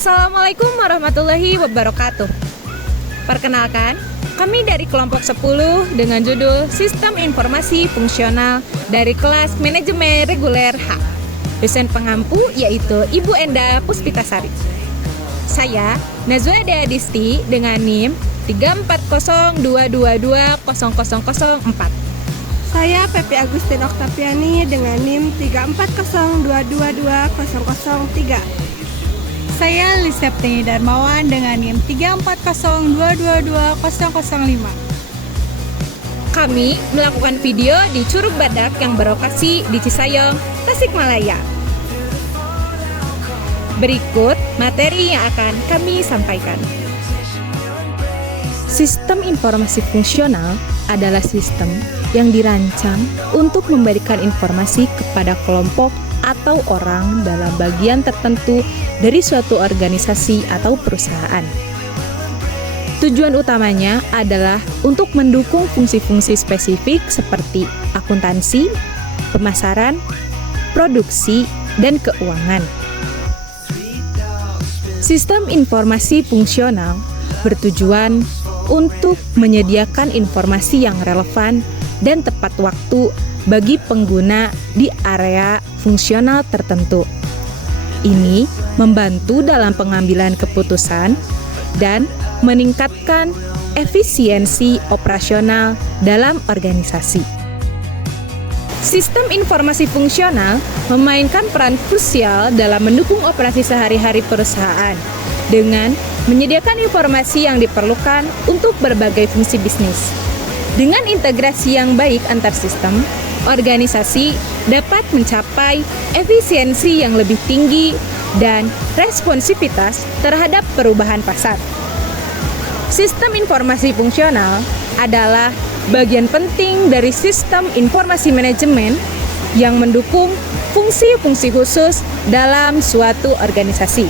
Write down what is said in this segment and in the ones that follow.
Assalamualaikum warahmatullahi wabarakatuh. Perkenalkan, kami dari kelompok 10 dengan judul Sistem Informasi Fungsional dari kelas Manajemen Reguler H. Dosen pengampu yaitu Ibu Enda Puspitasari. Saya Nazwa Deadisti dengan NIM 34022200004. Saya Pepi Agustin Oktaviani dengan NIM 340222003. Saya Lisepti Darmawan dengan NIM 340222005. Kami melakukan video di Curug Badak yang berlokasi di Cisayong, Tasikmalaya. Berikut materi yang akan kami sampaikan. Sistem informasi fungsional adalah sistem yang dirancang untuk memberikan informasi kepada kelompok atau orang dalam bagian tertentu dari suatu organisasi atau perusahaan. Tujuan utamanya adalah untuk mendukung fungsi-fungsi spesifik seperti akuntansi, pemasaran, produksi, dan keuangan. Sistem informasi fungsional bertujuan untuk menyediakan informasi yang relevan dan tepat waktu bagi pengguna di area fungsional tertentu. Ini membantu dalam pengambilan keputusan dan meningkatkan efisiensi operasional dalam organisasi. Sistem informasi fungsional memainkan peran krusial dalam mendukung operasi sehari-hari perusahaan dengan menyediakan informasi yang diperlukan untuk berbagai fungsi bisnis. Dengan integrasi yang baik antar sistem, organisasi dapat mencapai efisiensi yang lebih tinggi dan responsivitas terhadap perubahan pasar. Sistem informasi fungsional adalah bagian penting dari sistem informasi manajemen yang mendukung fungsi-fungsi khusus dalam suatu organisasi.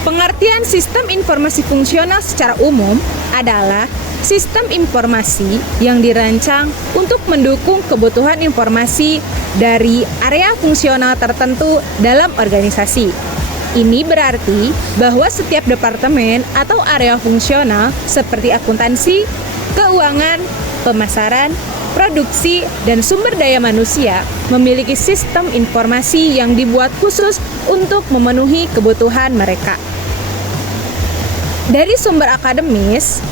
Pengertian sistem informasi fungsional secara umum adalah sistem informasi yang dirancang untuk mendukung kebutuhan informasi dari area fungsional tertentu dalam organisasi. Ini berarti bahwa setiap departemen atau area fungsional seperti akuntansi, keuangan, pemasaran, produksi, dan sumber daya manusia memiliki sistem informasi yang dibuat khusus untuk memenuhi kebutuhan mereka. Dari sumber akademis,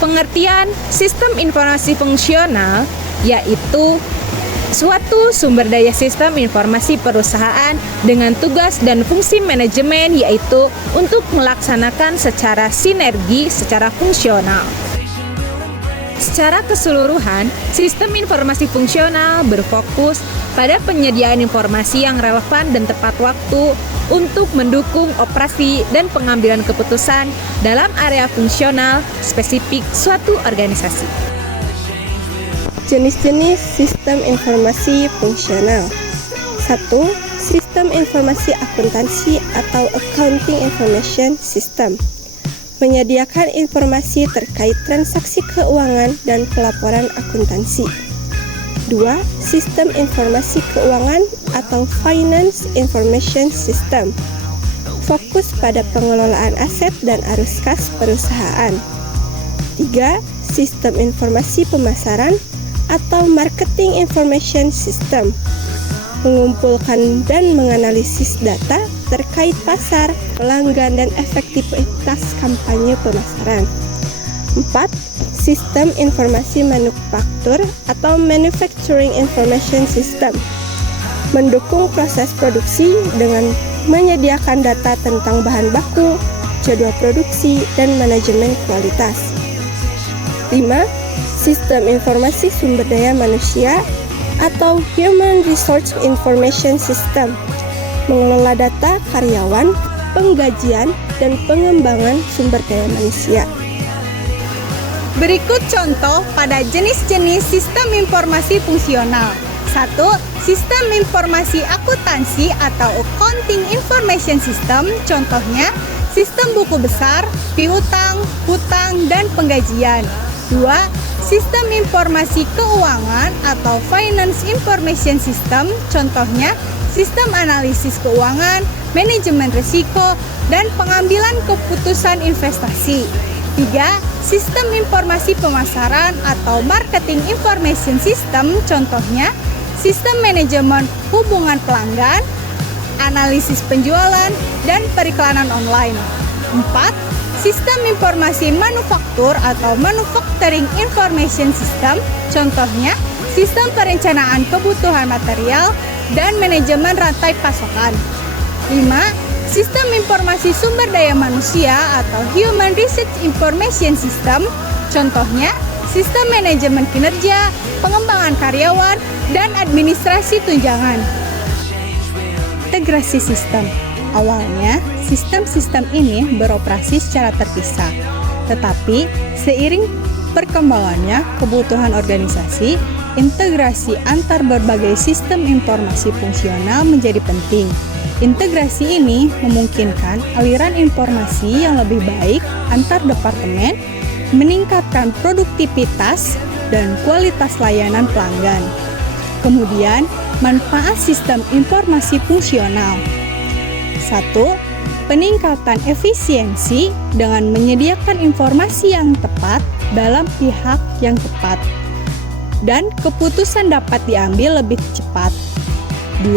pengertian sistem informasi fungsional yaitu suatu sumber daya sistem informasi perusahaan dengan tugas dan fungsi manajemen yaitu untuk melaksanakan secara sinergi secara fungsional. Secara keseluruhan, sistem informasi fungsional berfokus pada penyediaan informasi yang relevan dan tepat waktu untuk mendukung operasi dan pengambilan keputusan dalam area fungsional spesifik suatu organisasi. Jenis-jenis sistem informasi fungsional. 1. Sistem informasi akuntansi atau Accounting Information System. Menyediakan informasi terkait transaksi keuangan dan pelaporan akuntansi. 2. Sistem informasi keuangan atau Finance Information System. Fokus pada pengelolaan aset dan arus kas perusahaan. 3. Sistem informasi pemasaran atau Marketing Information System. Mengumpulkan dan menganalisis data terkait pasar, pelanggan, dan efektivitas kampanye pemasaran. 4. Sistem informasi manufaktur atau Manufacturing Information System. Mendukung proses produksi dengan menyediakan data tentang bahan baku, jadwal produksi, dan manajemen kualitas. 5. Sistem informasi sumber daya manusia atau Human Resource Information System. Mengelola data karyawan, penggajian, dan pengembangan sumber daya manusia. Berikut contoh pada jenis-jenis sistem informasi fungsional. 1. Sistem informasi akuntansi atau Accounting Information System. Contohnya, sistem buku besar, piutang, hutang, dan penggajian. 2. Sistem informasi keuangan atau Finance Information System. Contohnya, sistem analisis keuangan, manajemen risiko, dan pengambilan keputusan investasi. 3. Sistem informasi pemasaran atau marketing information system, contohnya sistem manajemen hubungan pelanggan, analisis penjualan, dan periklanan online. 4. Sistem informasi manufaktur atau manufacturing information system, contohnya sistem perencanaan kebutuhan material dan manajemen rantai pasokan. 5. Sistem informasi sumber daya manusia atau Human Research Information System, contohnya sistem manajemen kinerja, pengembangan karyawan, dan administrasi tunjangan. Integrasi sistem. Awalnya, sistem-sistem ini beroperasi secara terpisah, tetapi seiring perkembangannya kebutuhan organisasi, integrasi antar berbagai sistem informasi fungsional menjadi penting. Integrasi ini memungkinkan aliran informasi yang lebih baik antar departemen, meningkatkan produktivitas dan kualitas layanan pelanggan. Kemudian, manfaat sistem informasi fungsional. 1. Peningkatan efisiensi dengan menyediakan informasi yang tepat dalam pihak yang tepat, dan keputusan dapat diambil lebih cepat. 2.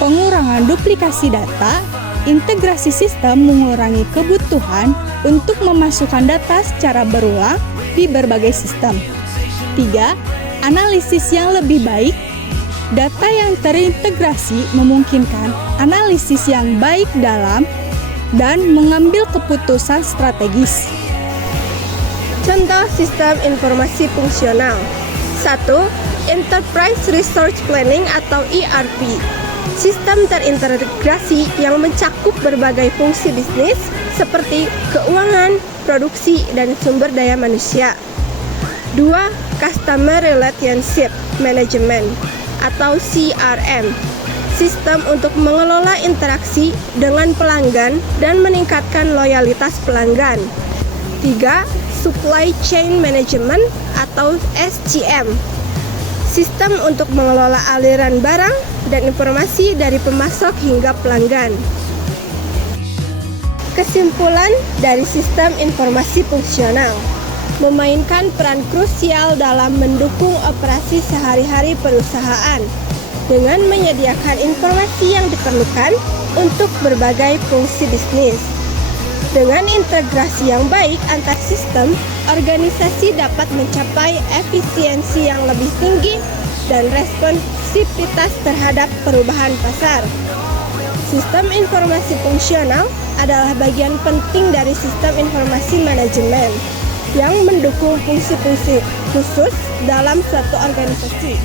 Pengurangan duplikasi data. Integrasi sistem mengurangi kebutuhan untuk memasukkan data secara berulang di berbagai sistem. 3. Analisis yang lebih baik. Data yang terintegrasi memungkinkan analisis yang baik dalam dan mengambil keputusan strategis. Contoh sistem informasi fungsional. 1. Enterprise Resource Planning atau ERP. Sistem terintegrasi yang mencakup berbagai fungsi bisnis seperti keuangan, produksi, dan sumber daya manusia. 2. Customer Relationship Management atau CRM. Sistem untuk mengelola interaksi dengan pelanggan dan meningkatkan loyalitas pelanggan. 3. Supply Chain Management atau SCM. Sistem untuk mengelola aliran barang dan informasi dari pemasok hingga pelanggan. Kesimpulan dari sistem informasi fungsional memainkan peran krusial dalam mendukung operasi sehari-hari perusahaan dengan menyediakan informasi yang diperlukan untuk berbagai fungsi bisnis. Dengan integrasi yang baik antar sistem, organisasi dapat mencapai efisiensi yang lebih tinggi dan responsivitas terhadap perubahan pasar. Sistem informasi fungsional adalah bagian penting dari sistem informasi manajemen yang mendukung fungsi-fungsi khusus dalam suatu organisasi.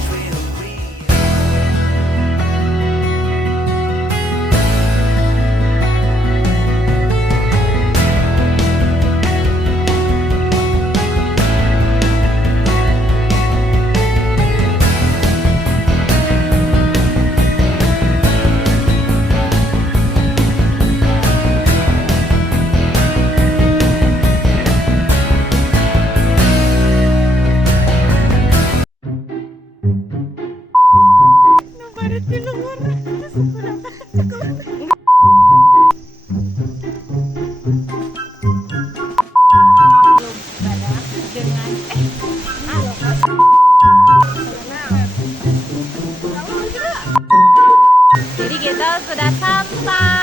Jadi kita sudah sampai.